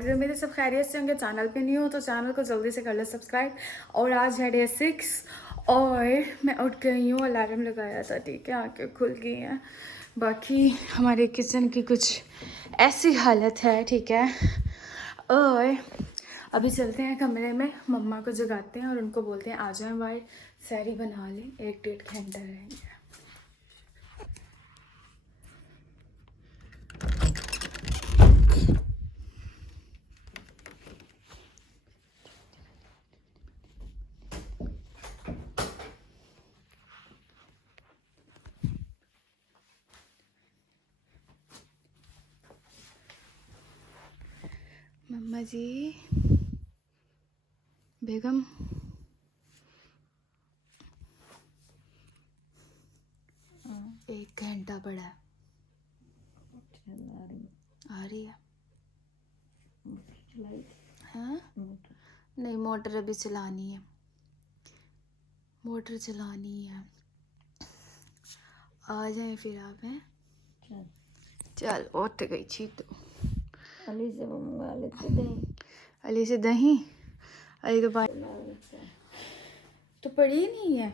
और मेरे सब खैरियत से होंगे। चैनल पे न्यू हो तो चैनल को जल्दी से कर लो सब्सक्राइब। और आज है डे 6 और मैं उठ गई हूँ, अलार्म लगाया था, ठीक है, आंखें खुल गई हैं। बाकी हमारे किचन की कुछ ऐसी हालत है, ठीक है। और अभी चलते हैं कमरे में, मम्मा को जगाते हैं और उनको बोलते हैं आ जाएं बाहर, सैरी बना लें, 1-1.5 घंटा रहेंगे। मम्मा जी, बेगम, एक घंटा पड़ा है। आ रही है? हाँ, नहीं मोटर अभी चलानी है, मोटर चलानी है। आ जाए फिर आप, हैं? चल उठ गई छी तो अली से वो मंगा लेते दही। अली से दही? अली तो तो पड़ी नहीं है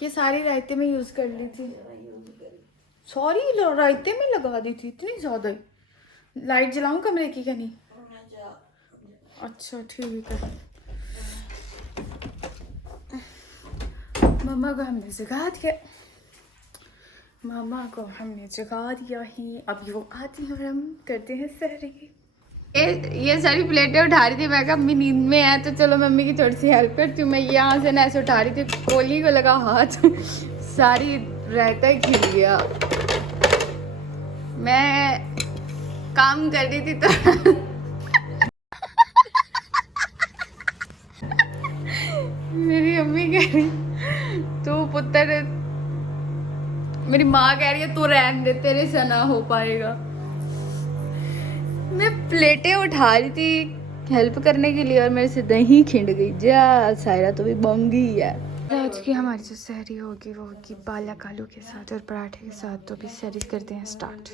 कि सारी रायते में यूज कर ली थी। सॉरी, रायते में लगा दी थी इतनी ज्यादा। लाइट जलाऊं कमरे की? क्या नहीं? अच्छा ठीक है। मम्मा को हमने जगा दिया, मामा को हमने जगा दिया ही। अभी वो आती है और हम करते हैं सहरी। ये सारी प्लेटें उठा रही थी, मैं कहा अम्मी नींद में है तो चलो मम्मी की थोड़ी सी हेल्प करती हूँ। मैं यहाँ से ना ऐसे उठा रही थी, कोली को लगा हाथ सारी रायता ही खिल गया। मैं काम कर रही थी तो मेरी अम्मी कह रही तू पुत्र, मेरी माँ कह रही है तू रहने दे, तेरे से ना हो पाएगा। मैं प्लेटें उठा रही थी हेल्प करने के लिए और मेरे से दही खिंड गई। जा सायरा तो भी बंगी है। आज की हमारी जो सहरी होगी वो होगी पालक आलू के साथ और पराठे के साथ। तो अभी सहरी करते हैं स्टार्ट।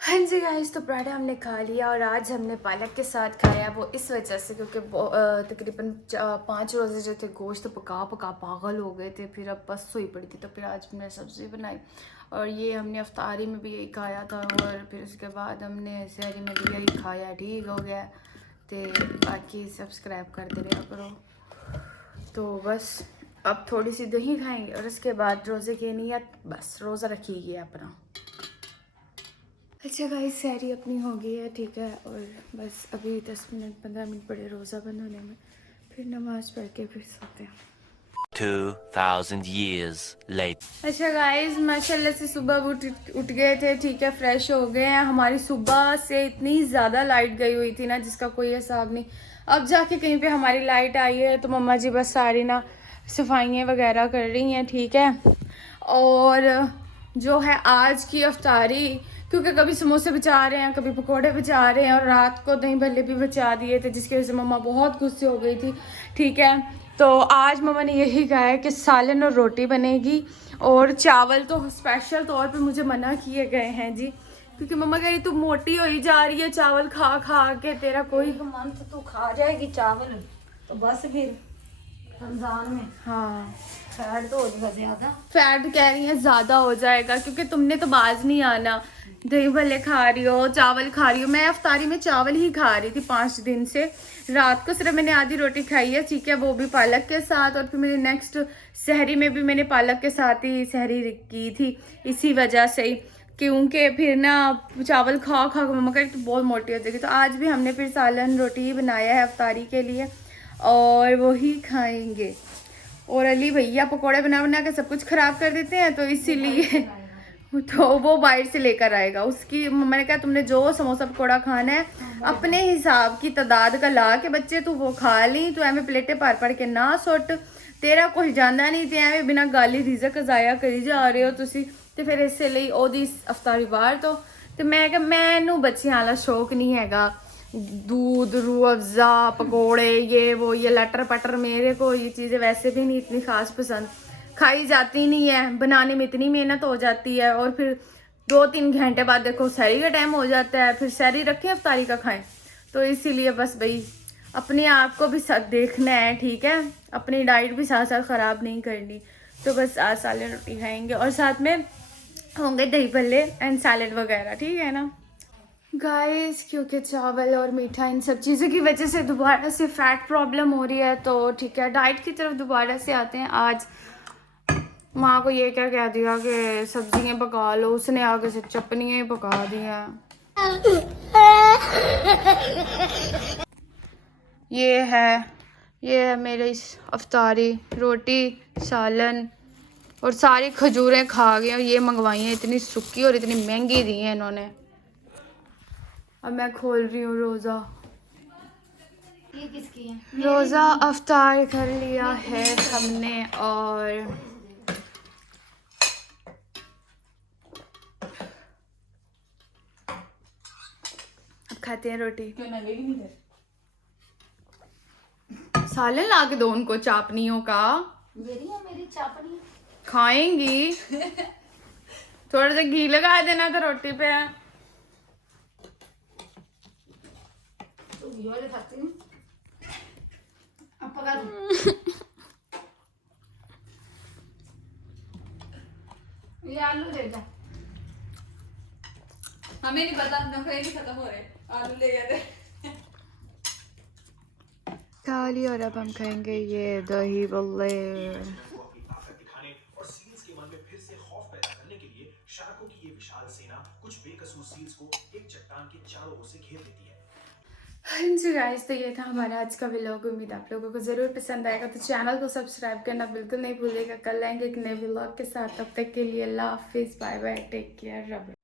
हाँ जी गाइस, तो पराठा हमने खा लिया और आज हमने पालक के साथ खाया। वो इस वजह से क्योंकि तकरीबन 5 रोज़े जो थे गोश्त पका पका पागल हो गए थे, फिर अब बस सोई पड़ी थी। तो फिर आज हमने सब्ज़ी बनाई और ये हमने अफ्तारी में भी यही खाया था और फिर उसके बाद हमने सहरी में भी यही खाया। ठीक हो गया। तो बाकी सब्सक्राइब करते रहा करो। तो बस अब थोड़ी सी दही खाएंगे और उसके बाद रोज़े की नीयत, बस रोज़ा रखिए अपना। अच्छा गाइस, सहरी अपनी हो गई है, ठीक है। और बस अभी 10-15 मिनट पड़े रोज़ा बंद होने में, फिर नमाज़ पढ़ के फिर सोते हैं। 2000 years later। अच्छा गाइस, माशाल्लाह से सुबह उठ गए थे, ठीक है, फ्रेश हो गए हैं। हमारी सुबह से इतनी ज़्यादा लाइट गई हुई थी ना जिसका कोई हिसाब नहीं। अब जाके कहीं पे हमारी लाइट आई है तो मम्मा जी बस सारी ना सफाइयाँ वगैरह कर रही हैं, ठीक है। और जो है आज की अफ्तारी, क्योंकि कभी समोसे बचा रहे हैं, कभी पकोड़े बचा रहे हैं और रात को दही भल्ले भी बचा दिए थे, जिसकी वजह से मम्मा बहुत गुस्से हो गई थी, ठीक है। तो आज मम्मा ने यही कहा है कि सालन और रोटी बनेगी और चावल तो स्पेशल तौर पे मुझे मना किए गए हैं जी, क्योंकि मम्मा कह रही तू मोटी हो ही जा रही है चावल खा खा के, तेरा कोई मन तो तू खा जाएगी चावल तो बस फिर रमजान में हाँ फैट तो हो जाएगा ज्यादा। फैट कह रही है ज़्यादा हो जाएगा, क्योंकि तुमने तो बाज नहीं आना, दही भल्ले खा रही हो, चावल खा रही हो। मैं अफ्तारी में चावल ही खा रही थी 5 दिन से। रात को सिर्फ मैंने आधी रोटी खाई है, ठीक है, वो भी पालक के साथ। और फिर मैंने नेक्स्ट सहरी में भी मैंने पालक के साथ ही सहरी की थी, इसी वजह से ही, क्योंकि फिर ना चावल खा खा के मम्मा कह तो बहुत मोटी हो जाएगी। तो आज भी हमने फिर सालन रोटी ही बनाया है अफ्तारी के लिए और वही खाएंगे। और अली भैया पकोड़े बना बना के सब कुछ ख़राब कर देते हैं, तो इसीलिए तो वो बाहर से लेकर आएगा। उसकी मैंने कहा तुमने जो समोसा पकोड़ा खाना है अपने हिसाब की तादाद का ला के बच्चे तू वो खा ली, तो एवं प्लेटें भर भर के ना सुट, तेरा कुछ जाना नहीं, तो एवं बिना गाली रिजक ज़ाया करी जा रहे हो तुसी। तो फिर इस लिए ओदी अफ्तारी बाहर तो मैं क्या, मैनू बच्चियां वाला शौक नहीं हैगा, दूध, रूह अफ़ज़ा, पकोड़े, ये वो, ये लटर पटर। मेरे को ये चीज़ें वैसे भी नहीं इतनी ख़ास पसंद, खाई जाती नहीं है, बनाने में इतनी मेहनत हो जाती है, और फिर 2-3 घंटे बाद देखो सहरी का टाइम हो जाता है, फिर सहरी रखें अफ्तारी का खाएं। तो इसीलिए बस भाई अपने आप को भी साथ देखना है, ठीक है, अपनी डाइट भी साथ साथ ख़राब नहीं करनी। तो बस आज सालन रोटी खाएंगे और साथ में होंगे दही भल्ले एंड सैलेड वगैरह, ठीक है ना गाइस। क्योंकि चावल और मीठा इन सब चीज़ों की वजह से दोबारा से फैट प्रॉब्लम हो रही है, तो ठीक है डाइट की तरफ दोबारा से आते हैं। आज माँ को ये क्या कह दिया कि सब्जियां पका लो, उसने आगे से चटनियाँ पका दी हैं। ये है मेरी अफ्तारी, रोटी, सालन और सारी खजूरें खा गए। ये मंगवाई हैं, इतनी सूखी और इतनी महंगी दी हैं इन्होंने। अब मैं खोल रही हूँ रोज़ा। ये किसकी है? रोज़ा अफ्तार कर लिया है हमने और अब खाते हैं रोटी। सालन ला के दो उनको चापनियों का। मेरी चापनी खाएंगी थोड़ा सा घी लगा देना तो रोटी पे। तो घी वाले खाती हूँ। अब पका दो। ये आलू दे दो। हमें नहीं पता, नखरे नहीं खत्म हो रहे, आलू ले गए थे। खा लिया और अब हम खाएंगे ये दही भल्ले। और सील्स के मन में फिर से खौफ पैदा करने के लिए शार्कों की ये विशाल सेना कुछ बेकसूर सील्स को एक चट्टान के चारों ओर से घेर लेती है। हाँ जी गाइस, तो ये था हमारा आज का व्लॉग। उम्मीद आप लोगों को ज़रूर पसंद आएगा, तो चैनल को सब्सक्राइब करना बिल्कुल नहीं भूलिएगा। कल आएंगे एक नए व्लॉग के साथ, तब तक के लिए अल्लाह हाफिज़, बाय बाय, टेक केयर, रब।